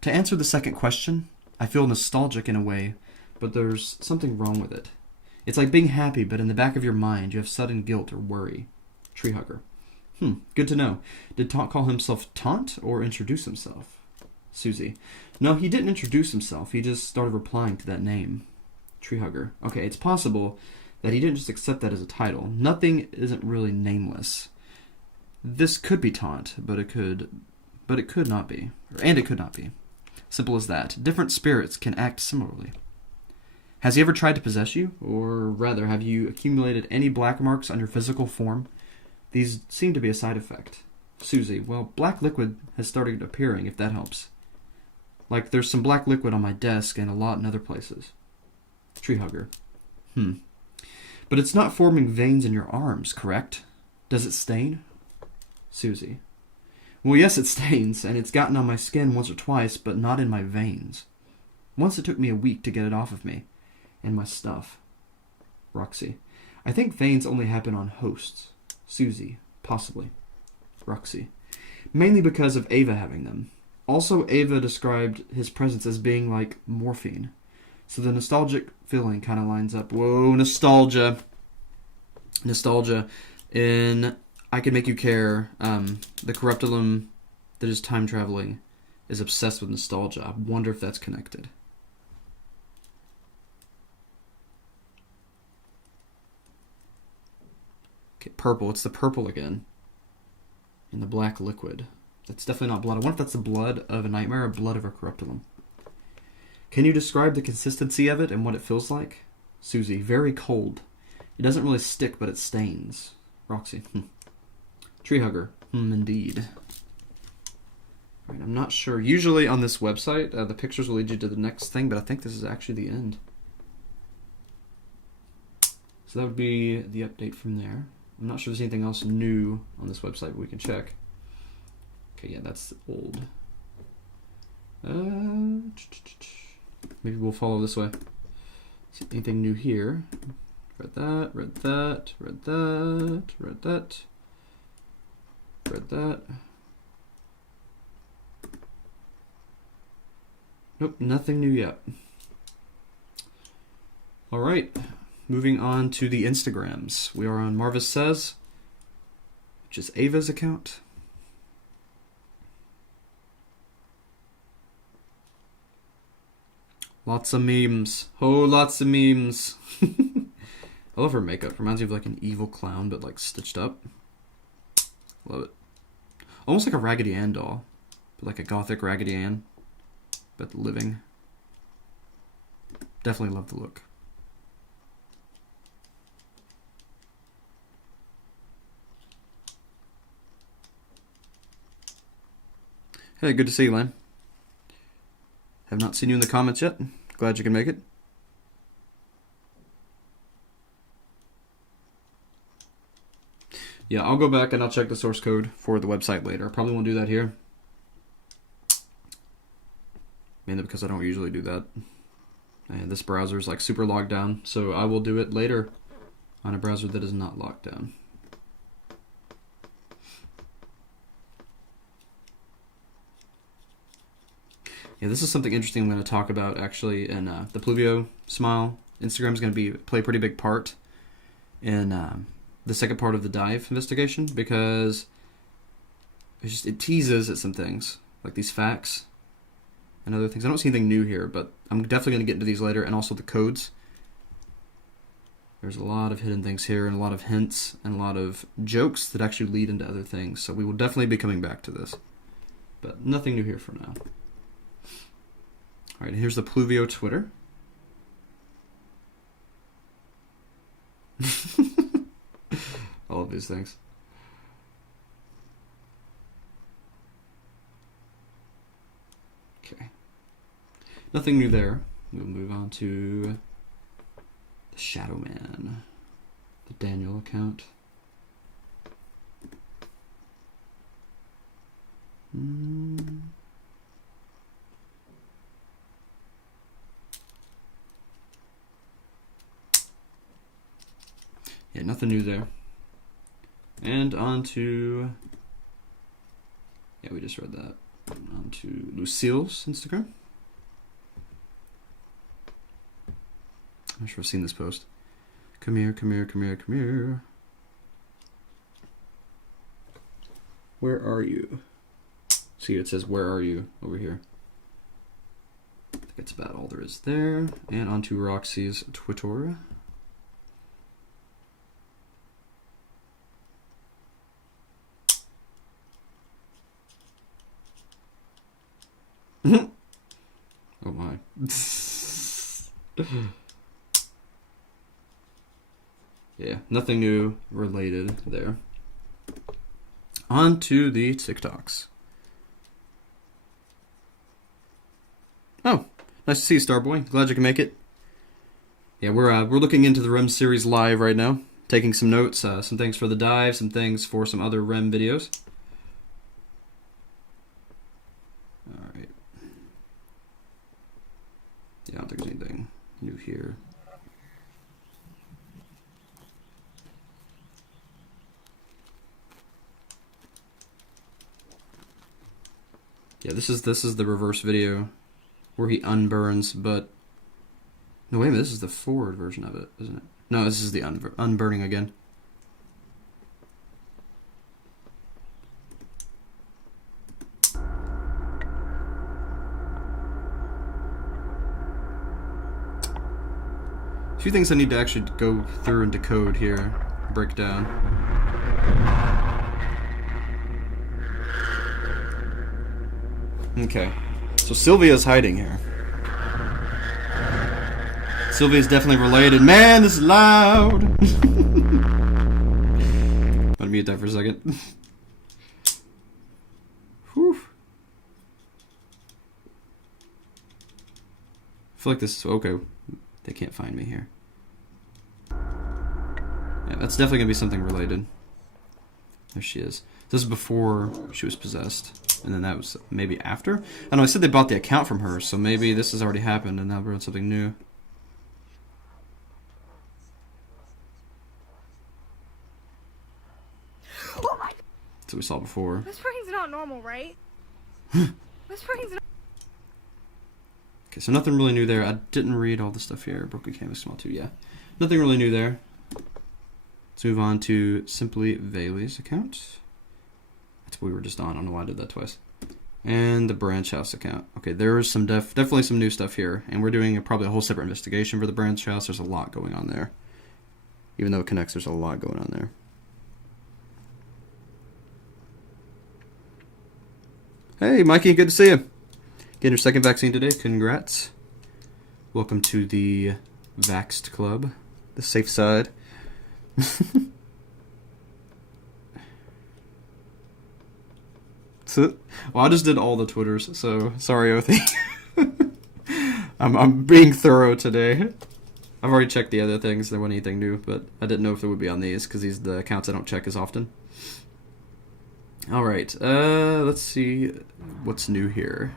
To answer the second question, I feel nostalgic in a way, but there's something wrong with it. It's like being happy, but in the back of your mind you have sudden guilt or worry. Tree Hugger. Good to know. Did Taunt call himself Taunt or introduce himself? Susie. No, he didn't introduce himself. He just started replying to that name. Tree Hugger. Okay, it's possible that he didn't just accept that as a title. Nothing isn't really nameless. This could be taunt, but it could not be. And it could not be. Simple as that. Different spirits can act similarly. Has he ever tried to possess you? Or rather, have you accumulated any black marks on your physical form? These seem to be a side effect. Susie, well, black liquid has started appearing, if that helps. Like, there's some black liquid on my desk and a lot in other places. Tree hugger. But it's not forming veins in your arms, correct? Does it stain? Susie. Well, yes, it stains, and it's gotten on my skin once or twice, but not in my veins. Once it took me a week to get it off of me. And my stuff. Roxy. I think veins only happen on hosts. Susie. Possibly. Roxy. Mainly because of Ava having them. Also, Ava described his presence as being like morphine. So the nostalgic feeling kind of lines up. Whoa, nostalgia. Nostalgia. In I Can Make You Care, the corruptulum that is time traveling is obsessed with nostalgia. I wonder if that's connected. Okay, purple. It's the purple again. And the black liquid. That's definitely not blood. I wonder if that's the blood of a nightmare or blood of a corruptulum. Can you describe the consistency of it and what it feels like? Susie. Very cold. It doesn't really stick, but it stains. Roxy. Tree hugger. Indeed. Right, I'm not sure. Usually on this website, the pictures will lead you to the next thing, but I think this is actually the end. So that would be the update from there. I'm not sure if there's anything else new on this website, but we can check. Okay, yeah, that's old. Maybe we'll follow this way. See anything new here? Read that, read that, read that, read that, read that. Nope, nothing new yet. All right, moving on to the Instagrams. We are on Marvis Says, which is Ava's account. Lots of memes. Oh, lots of memes. I love her makeup. Reminds me of like an evil clown, but like stitched up. Love it. Almost like a Raggedy Ann doll. But like a gothic Raggedy Ann. But living. Definitely love the look. Hey, good to see you, Len. Have not seen you in the comments yet. Glad you can make it. Yeah, I'll go back and I'll check the source code for the website later. I probably won't do that here. Mainly because I don't usually do that. And this browser is like super locked down, so I will do it later on a browser that is not locked down. Yeah, this is something interesting I'm going to talk about actually in the Pluvio Smile. Instagram is going to play a pretty big part in the second part of the dive investigation, because it teases at some things, like these facts and other things. I don't see anything new here, but I'm definitely going to get into these later, and also the codes. There's a lot of hidden things here, and a lot of hints, and a lot of jokes that actually lead into other things, so we will definitely be coming back to this. But nothing new here for now. Alright, here's the Pluvio Twitter. All of these things. Okay. Nothing new there. We'll move on to the Shadow Man. The Daniel account. Yeah, nothing new there. And on to... Yeah, we just read that. On to Lucille's Instagram. I'm not sure I've seen this post. Come here, come here, come here, come here. Where are you? See, it says, where are you? Over here. I think that's about all there is there. And on to Roxy's Twitter. Oh my. Yeah, nothing new related there. On to the TikToks. Oh, nice to see you, Starboy. Glad you can make it. Yeah, we're looking into the REM series live right now. Taking some notes, some things for the dive, some things for some other REM videos. Alright. Yeah, I don't think there's anything new here. Yeah, this is the reverse video where he unburns, but no, wait a minute, this is the forward version of it, isn't it? No, this is the unburning again. A few things I need to actually go through and decode here, break down. Okay, so Sylvia's hiding here. Sylvia's definitely related. Man, this is loud! I'm gonna mute that for a second. Whew. I feel like this is okay. They can't find me here. Yeah, that's definitely gonna be something related. There she is. This is before she was possessed. And then that was maybe after? I know, I said they bought the account from her, so maybe this has already happened and now we're on something new. Oh my! That's what we saw before. Whispering's not normal, right? Whispering's not... Okay, so nothing really new there. I didn't read all the stuff here. Broken canvas small too, yeah. Nothing really new there. Let's move on to Simply Vaylee's account. That's what we were just on. I don't know why I did that twice. And the Branch House account. Okay, there's some definitely some new stuff here. And we're doing probably a whole separate investigation for the Branch House. There's a lot going on there. Even though it connects, there's a lot going on there. Hey, Mikey, good to see you. Getting your second vaccine today. Congrats. Welcome to the Vaxxed Club, the safe side. So, well, I just did all the Twitters, so sorry, Othi. I'm being thorough today. I've already checked the other things. There wasn't anything new, but I didn't know if it would be on these because these are the accounts I don't check as often. All right, let's see what's new here.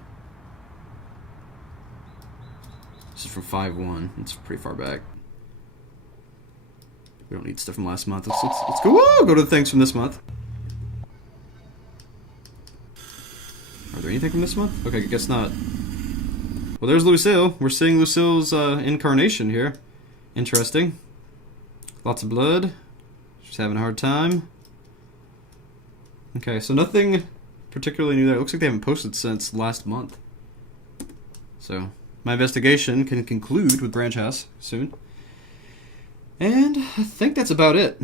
This is from 5/1. It's pretty far back. We don't need stuff from last month. Let's go. Whoa, go to the things from this month. Are there anything from this month? Okay, I guess not. Well, there's Lucille. We're seeing Lucille's incarnation here. Interesting. Lots of blood. She's having a hard time. Okay, so nothing particularly new there. It looks like they haven't posted since last month. So, my investigation can conclude with Branch House soon. And I think that's about it.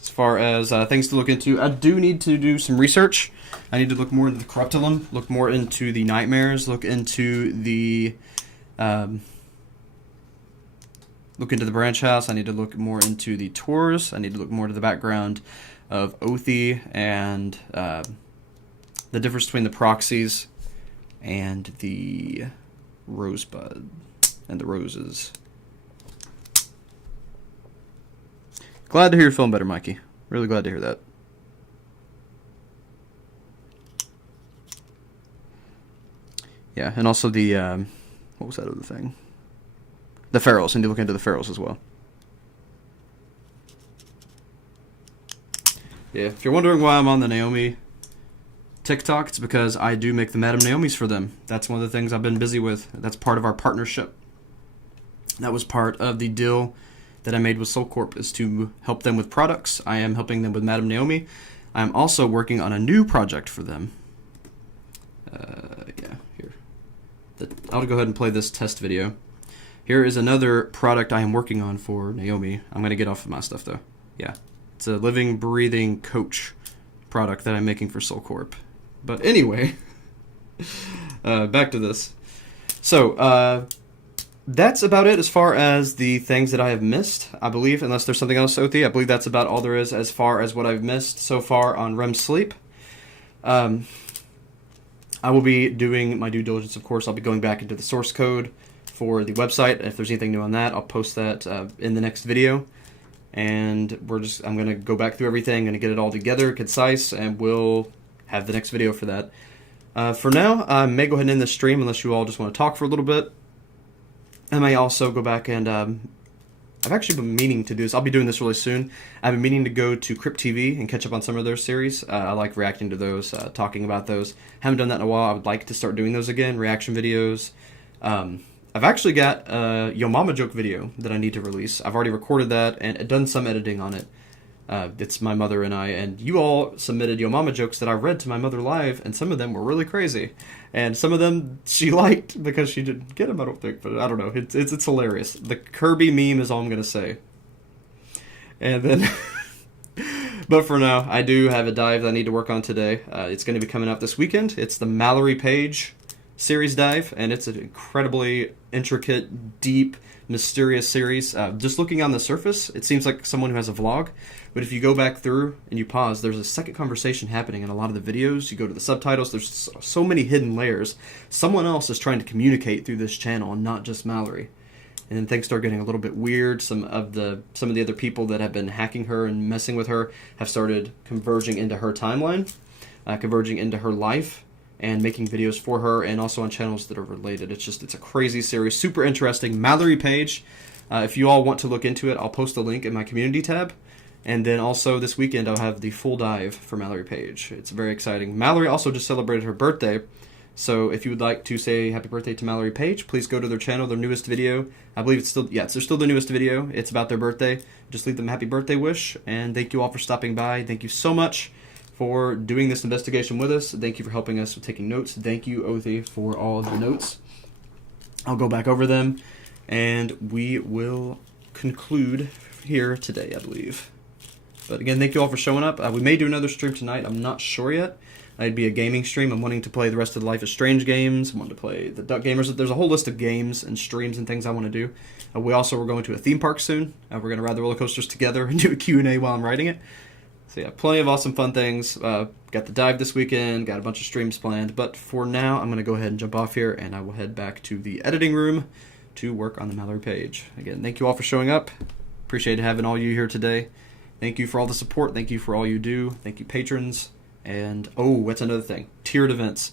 As far as things to look into, I do need to do some research. I need to look more into the Corruptulum, look more into the Nightmares, look into the Branch House. I need to look more into the tours. I need to look more to the background of Othi and the difference between the proxies and the Rosebud and the Roses. Glad to hear you're feeling better, Mikey. Really glad to hear that. Yeah, and also the, what was that other thing? The Ferals. I need to look into the Ferals as well. Yeah, if you're wondering why I'm on the Naomi TikTok, it's because I do make the Madame Naomis for them. That's one of the things I've been busy with. That's part of our partnership. That was part of the deal that I made with Soul Corp, is to help them with products. I am helping them with Madame Naomi. I'm also working on a new project for them. Yeah, here. I'll go ahead and play this test video. Here is another product I am working on for Naomi. I'm going to get off of my stuff, though. Yeah. It's a living, breathing coach product that I'm making for Soul Corp. But anyway, Back to this. So, that's about it as far as the things that I have missed, I believe, unless there's something else, Othi. I believe that's about all there is as far as what I've missed so far on REM Sleep. I will be doing my due diligence, of course. I'll be going back into the source code for the website. If there's anything new on that, I'll post that in the next video. And I'm going to go back through everything, going to get it all together, concise, and we'll have the next video for that. For now, I may go ahead and end this stream unless you all just want to talk for a little bit. I may also go back and I've actually been meaning to do this. I'll be doing this really soon. I've been meaning to go to Crypt TV and catch up on some of their series. I like reacting to those, talking about those. Haven't done that in a while. I would like to start doing those again, reaction videos. I've actually got a Yo Mama joke video that I need to release. I've already recorded that and done some editing on it. It's my mother and I, and you all submitted Yo Mama jokes that I read to my mother live, and some of them were really crazy. And some of them she liked because she didn't get them, I don't think, but I don't know. It's hilarious. The Kirby meme is all I'm going to say. And then, but for now, I do have a dive that I need to work on today. It's going to be coming out this weekend. It's the Mallory Page series dive, and it's an incredibly intricate, deep, mysterious series. Just looking on the surface, it seems like someone who has a vlog. But if you go back through and you pause, there's a second conversation happening in a lot of the videos. You go to the subtitles, there's so many hidden layers. Someone else is trying to communicate through this channel and not just Mallory. And then things start getting a little bit weird. Some of the other people that have been hacking her and messing with her have started converging into her timeline, converging into her life, and making videos for her and also on channels that are related. It's a crazy series, super interesting. Mallory Page, if you all want to look into it, I'll post a link in my community tab. And then also this weekend I'll have the full dive for Mallory Page. It's very exciting. Mallory also just celebrated her birthday. So if you would like to say happy birthday to Mallory Page, please go to their channel, their newest video. I believe it's still the newest video. It's about their birthday. Just leave them a happy birthday wish. And thank you all for stopping by. Thank you so much for doing this investigation with us. Thank you for helping us with taking notes. Thank you, Othi, for all the notes. I'll go back over them. And we will conclude here today, I believe. But again, thank you all for showing up. We may do another stream tonight. I'm not sure yet. It'd be a gaming stream. I'm wanting to play the rest of the Life is Strange games. I want to play the Duck Gamers. There's a whole list of games and streams and things I want to do. We also are going to a theme park soon. We're going to ride the roller coasters together and do a Q&A while I'm riding it. So yeah, plenty of awesome fun things. Got the dive this weekend. Got a bunch of streams planned. But for now, I'm going to go ahead and jump off here, and I will head back to the editing room to work on the Mallory Page. Again, thank you all for showing up. Appreciate having all you here today. Thank you for all the support. Thank you for all you do. Thank you, patrons. And, what's another thing? Tiered events.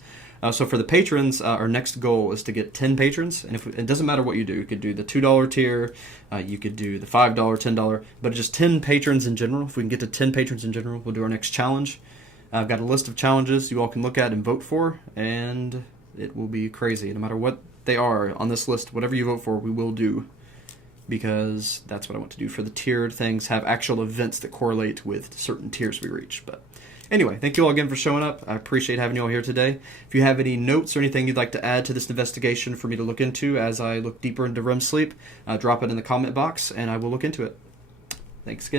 So for the patrons, our next goal is to get 10 patrons. And it doesn't matter what you do. You could do the $2 tier. You could do the $5, $10. But just 10 patrons in general. If we can get to 10 patrons in general, we'll do our next challenge. I've got a list of challenges you all can look at and vote for. And it will be crazy. No matter what they are on this list, whatever you vote for, we will do. Because that's what I want to do for the tiered things, have actual events that correlate with certain tiers we reach. But anyway, thank you all again for showing up. I appreciate having you all here today. If you have any notes or anything you'd like to add to this investigation for me to look into as I look deeper into REM sleep, drop it in the comment box and I will look into it. Thanks again.